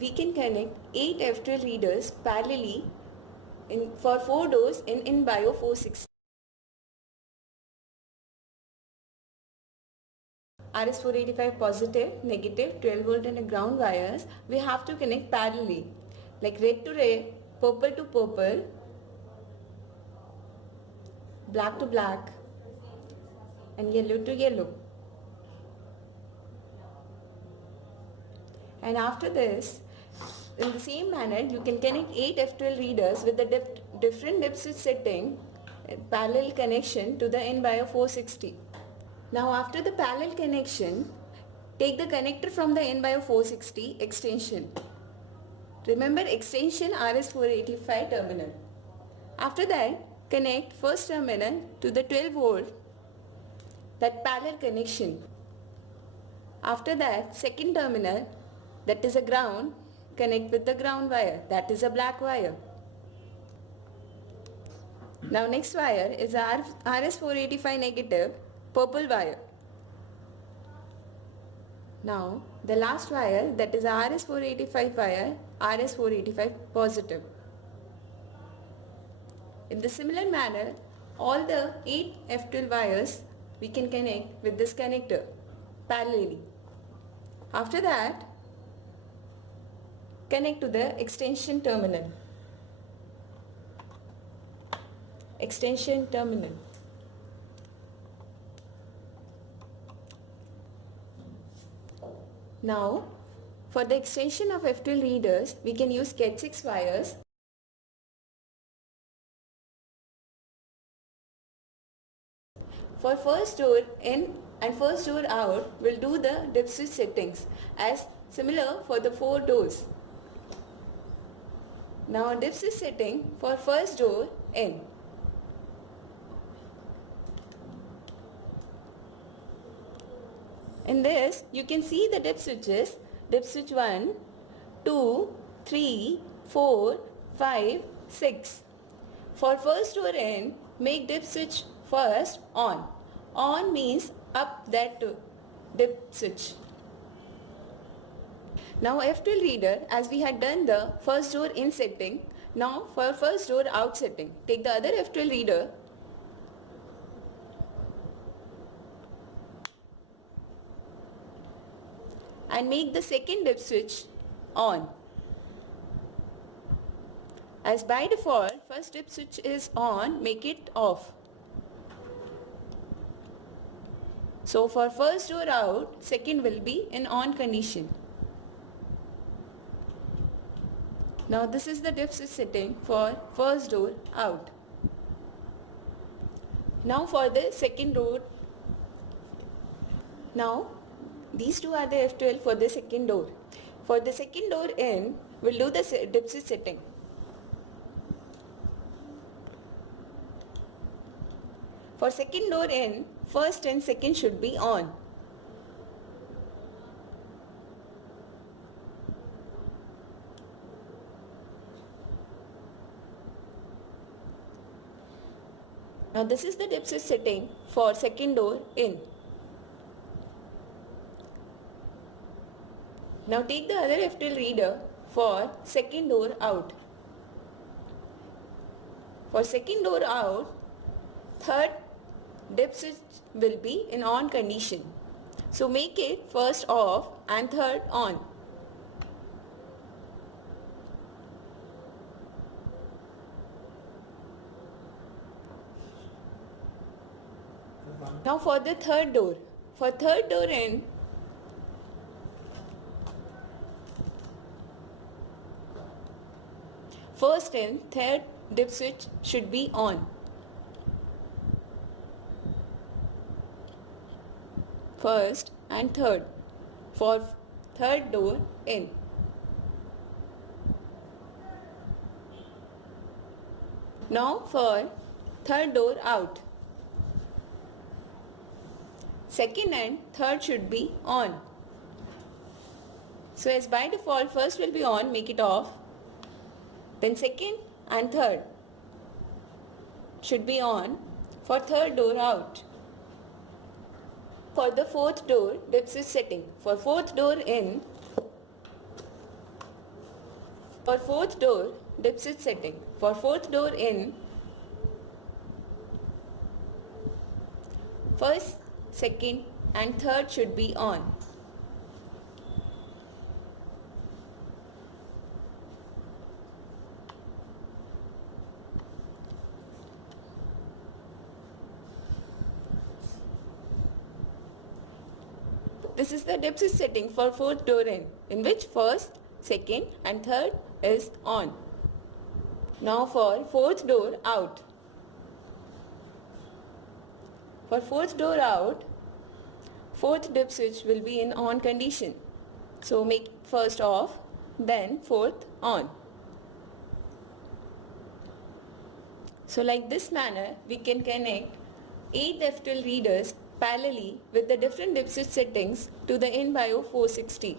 we can connect 8 F12 readers parallelly for 4 doors in InBio 460. RS485 positive, negative, 12 volt and a ground wires we have to connect parallelly, like red to red, purple to purple, black to black and yellow to yellow. And after this, in the same manner, you can connect 8 F12 readers with the different dip switch setting, parallel connection to the InBio 460. Now after the parallel connection, take the connector from the InBio 460 extension. Remember extension RS485 terminal. After that, connect first terminal to the 12 volt, that parallel connection. After that, second terminal, that is a ground, connect with the ground wire, that is a black wire. Now next wire is RS485 negative, purple wire. Now the last wire, that is RS485 wire, RS485 positive. In the similar manner, all the 8 F12 wires we can connect with this connector parallelly. After that, connect to the extension terminal. Extension terminal. Now, for the extension of F12 readers, we can use Cat6 wires. For first door in and first door out, we'll do the dip switch settings as similar for the 4 doors. Now dip switch setting for first door in. In this, you can see the dip switches, dip switch 1, 2, 3, 4, 5, 6. For first door in, make dip switch first on. On means up that dip switch. Now F12 reader, as we had done the first door in setting, now for first door out setting, take the other F12 reader and make the second dip switch on. As by default, first dip switch is on, make it off. So for first door out, second will be in on condition. Now this is the dip switch setting for first door out. Now for the second door. Now these two are the F12 for the second door. For the second door in, we'll do the dip switch setting. For second door in, first and second should be on. Now this is the dip switch setting for second door in. Now take the other F12 reader for second door out. For second door out, third dip switch will be in on condition. So make it first off and third on. Now for the third door. For third door in, first and third dip switch should be on. First and third for third door in. Now for third door out. Second and third should be on. So as by default, first will be on, make it off. Then second and third should be on for third door out. For the fourth door, dip switch setting. For fourth door in, For fourth door, dip switch setting. For fourth door in, first, second and third should be on. This is the dip switch setting for fourth door in which first, second and third is on. Now for fourth door out. For fourth door out, fourth dip switch will be in on condition. So make first off, then fourth on. So like this manner, we can connect 8 F12 readers parallelly with the different dip switch settings to the InBio 460.